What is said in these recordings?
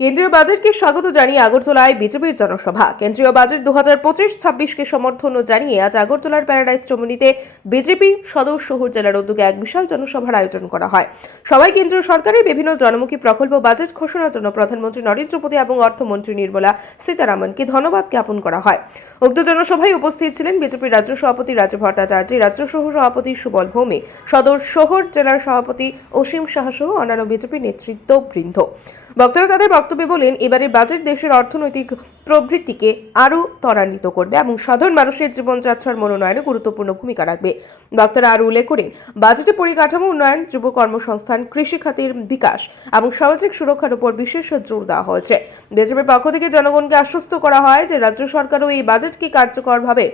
কেন্দ্রীয় বাজেটকে স্বাগত জানিয়ে আগরতলায় বিজেপির জনসভা। কেন্দ্রীয় বাজেট 2025-26কে সমর্থন জানিয়ে আজ আগরতলার প্যারাডাইস চমুনিতে বিজেপি সদর শহর জেলার উদ্যোগে এক বিশাল জনসভার আয়োজন করা হয়। সবাই কেন্দ্রীয় সরকারের বিভিন্ন জনমুখী প্রকল্প বাজেট ঘোষণার জন্য প্রধানমন্ত্রী নরেন্দ্র মোদী এবং অর্থমন্ত্রী নির্মলা সীতারামনকে ধন্যবাদ জ্ঞাপন করা হয়। উক্ত জনসভায় উপস্থিত ছিলেন বিজেপির রাজ্য সভাপতি রাজু ভট্টাচার্য, রাজ্য সহ সভাপতি সুবল ভৌমিক, সদর শহর জেলার সভাপতি অসীম সাহা সহ অন্যান্য বিজেপি নেতৃত্ববৃন্দ। বক্তারা তাদের বক্তব্যে বলেন, এবারের বাজেট দেশের অর্থনৈতিক প্রবৃদ্ধিকে আরও ত্বরান্বিত করবে এবং সাধারণ মানুষের জীবনযাত্রার উন্নয়নে গুরুত্বপূর্ণ ভূমিকা রাখবে। বক্তারা আরও উল্লেখ করেন, বাজেটে পরিকাঠামো উন্নয়ন, যুব কর্মসংস্থান, কৃষি খাতের বিকাশ এবং সামাজিক সুরক্ষার উপর বিশেষ জোর দেওয়া হয়েছে। বিজেপির পক্ষ থেকে জনগণকে আশ্বস্ত করা হয় যে রাজ্য সরকারও এই বাজেটকে কার্যকরভাবে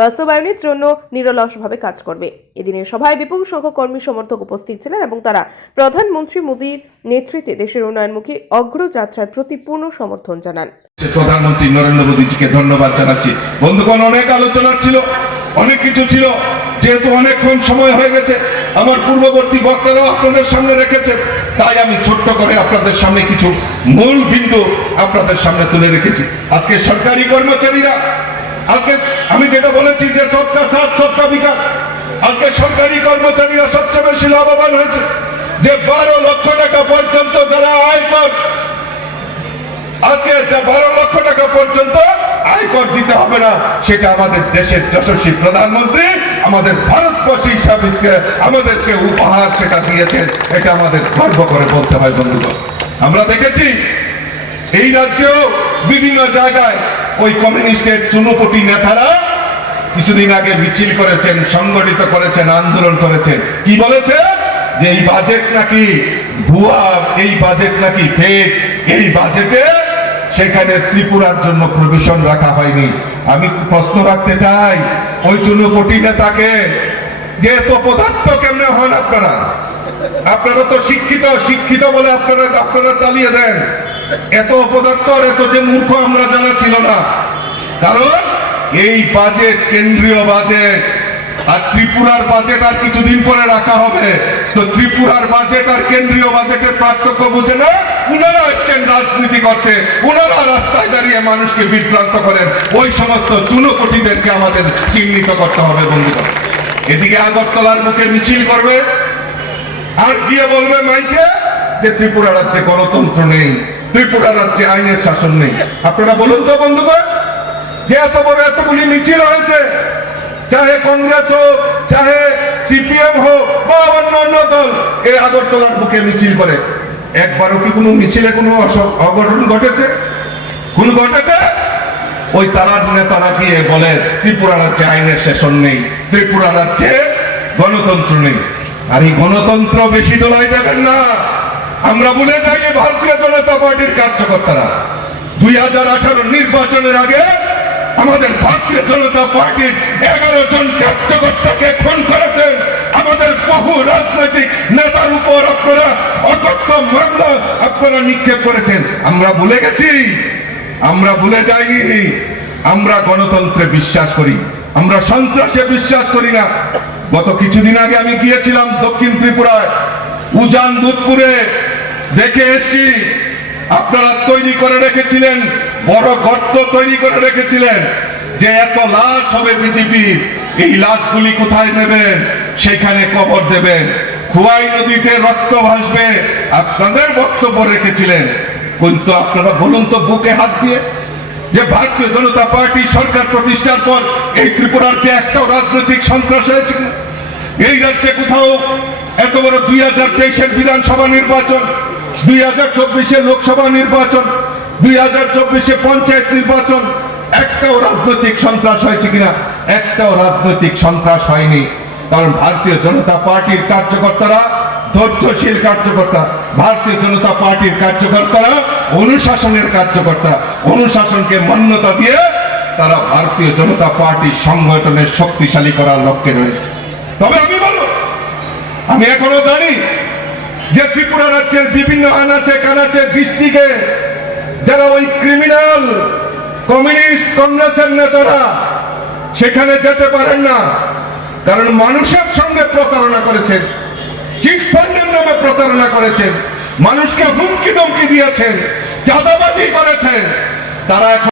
বাস্তবায়নের জন্য নিরলসভাবে কাজ করবে। এদিনের সভায় বিপুল সংখ্যক কর্মী সমর্থক উপস্থিত ছিলেন এবং তারা প্রধানমন্ত্রী মোদীর নেতৃত্বে দেশের উন্নয়নমুখী অগ্রযাত্রার প্রতি পূর্ণ সমর্থন জানান। প্রধানমন্ত্রী নরেন্দ্র মোদীজিকে ধন্যবাদ জানাচ্ছি। বন্ধুগণ, অনেক আলোচনা ছিল, অনেক কিছু ছিল, যেহেতু অনেকক্ষণ সময় হয়ে গেছে, আমার পূর্ববর্তী বক্তারাও আপনাদের সামনে রেখেছে, তাই আমি ছোট্ট করে আপনাদের সামনে কিছু মূল বিন্দু আপনাদের সামনে তুলে রেখেছি। আজকে সরকারি কর্মচারীরা, আজকে আমি যেটা বলেছি যে সবকা সাথ সবকা বিকাশ, আজকে সরকারি কর্মচারীরা সবচেয়ে বেশি লাভবান হয়েছে। যে 12 লক্ষ টাকা পর্যন্ত যারা আয়কর, আজকে 12 লক্ষ টাকা পর্যন্ত আয়কর দিতে হবে না, সেটা আমাদের দেশের যশস্বী প্রধানমন্ত্রী আমাদের ভারতবর্ষী সার্ভিসকে আমাদেরকে উপহার সেটা দিয়েছেন। এটা আমাদের গর্ব করে বলতে হয়। বন্ধুগণ, আমরা দেখেছি এই রাজ্যেও বিভিন্ন জায়গায় ওই কমিউনিস্টের চুনোপুটি নেতারা কিছুদিন আগে মিছিল করেছেন, সংগঠিত করেছেন, আন্দোলন করেছেন। কি বলেছে? যে এই বাজেট নাকি ভুয়া, এই বাজেট নাকি ফেক, এই বাজেটে সেখানে ত্রিপুরার জন্য প্রভিশন রাখা হয়নি। আমি প্রশ্ন রাখতে চাই ওই চুনোপুটি নেতাকে, যে এত পদার্থ কেমনে হন আপনারা? আপনারা তো শিক্ষিত বলে আপনারা চালিয়ে দেন। এত পদার্থ আর এত যে মূর্খ আমরা জানা ছিল না। কারণ এই বাজেট কেন্দ্রীয় বাজেট, আর ত্রিপুরার বাজেট আর কিছুদিন পরে রাখা হবে। তো ত্রিপুরার বাজেট আর কেন্দ্রীয় বাজেটের পার্থক্য বুঝে না উনারা আসছেন রাজনীতি করতে, উনারা রাস্তায় দাঁড়িয়ে মানুষকে বিভ্রান্ত করেন। ওই সমস্ত চুনোপুটিদেরকে আমাদের চিহ্নিত করতে হবে। বন্ধুগণ, এদিকে আগরতলার মুখে মিছিল করবে আর গিয়ে বলবে মাইকে যে ত্রিপুরা রাজ্যে গণতন্ত্র নেই, ত্রিপুরা রাজ্যে আইনের শাসন নেই। আপনারা বলুন তো বন্ধুগণ, যে এত বড় এতগুলি মিছিল হয়েছে, চাহে কংগ্রেস হোক, চাহে সিপিএম হোক বা অন্যান্য দল, এই আগরতলার বুকে মিছিল করে, একবারও কি কোনো মিছিলে কোনো অঘটন ঘটেছে? কোন ঘটেছে? ওই তারার নেতারা গিয়ে বলে ত্রিপুরা রাজ্যে আইনের শাসন নেই, ত্রিপুরা রাজ্যে গণতন্ত্র নেই। আর এই গণতন্ত্র বেশি দোলাই দেবেন না। আমরা ভুলে যাই ভারতীয় জনতা পার্টির কার্যকর্তারা 2018 নির্বাচনের আগে আমাদের ভারতীয় জনতা পার্টির 11 জন কার্যকর্তাকে খুন করেছেন। আমাদের বহু রাজনৈতিক নেতার উপর আপনারা অকথ্য মামলা আপনারা নিক্ষেপ করেছেন। আমরা ভুলে গেছি? আমরা ভুলে যাইনি। আমরা গণতন্ত্রে বিশ্বাস করি, আমরা সন্ত্রাসে বিশ্বাস করি না। গত কিছুদিন আগে আমি গিয়েছিলাম দক্ষিণ ত্রিপুরায়, উজান দুধপুরে, দেখে এসছি আপনারা তৈরি করে রেখেছিলেন, বড় গর্ত তৈরি করে রেখেছিলেন যে এত লাশ হবে বিজেপির, এই লাশগুলি কোথায় নেবেন? সেখানে কবর দেবেন, খোয়াই নদীতে রক্ত ভাসবে, আপনাদের বক্তব্য রেখেছিলেন। কিন্তু আপনারা বলুন তো বুকে হাত দিয়ে, যে ভারতীয় জনতা পার্টি সরকার প্রতিষ্ঠার পর এই ত্রিপুরার যে একটাও রাজনৈতিক সন্ত্রাস হয়েছে? এই রাজ্যে কোথাও এত বড় 2023-এর বিধানসভা নির্বাচন, 2024-এ লোকসভা নির্বাচন, 2024-এ পঞ্চায়েত নির্বাচন, একটাও রাজনৈতিক সন্ত্রাস হয়েছে কিনা? একটাও রাজনৈতিক সন্ত্রাস হয়নি। কারণ ভারতীয় জনতা পার্টির কার্যকর্তারা ধৈর্যশীল কার্যকর্তা, ভারতীয় জনতা পার্টির কার্যকর্তারা অনুশাসনের কার্যকর্তা, অনুশাসনকে মান্যতা দিয়ে তারা ভারতীয় জনতা পার্টির সংগঠনের শক্তিশালী করার লক্ষ্যে রয়েছে। তবে আমি বলবো, আমি এখনো জানি যে ত্রিপুরা রাজ্যের বিভিন্ন আনাচে কানাচে ডিস্ট্রিক্টে যারা ওই ক্রিমিনাল কমিউনিস্ট কংগ্রেসের নেতারা সেখানে যেতে পারেন না। কারণ মানুষের সঙ্গে প্রতারণা করেছেন, চিট ফান্ডের নামে প্রতারণা করেছেন, মানুষকে হুমকি ধমকি দিয়েছেন, চাঁদাবাজি করেছে তারা এখন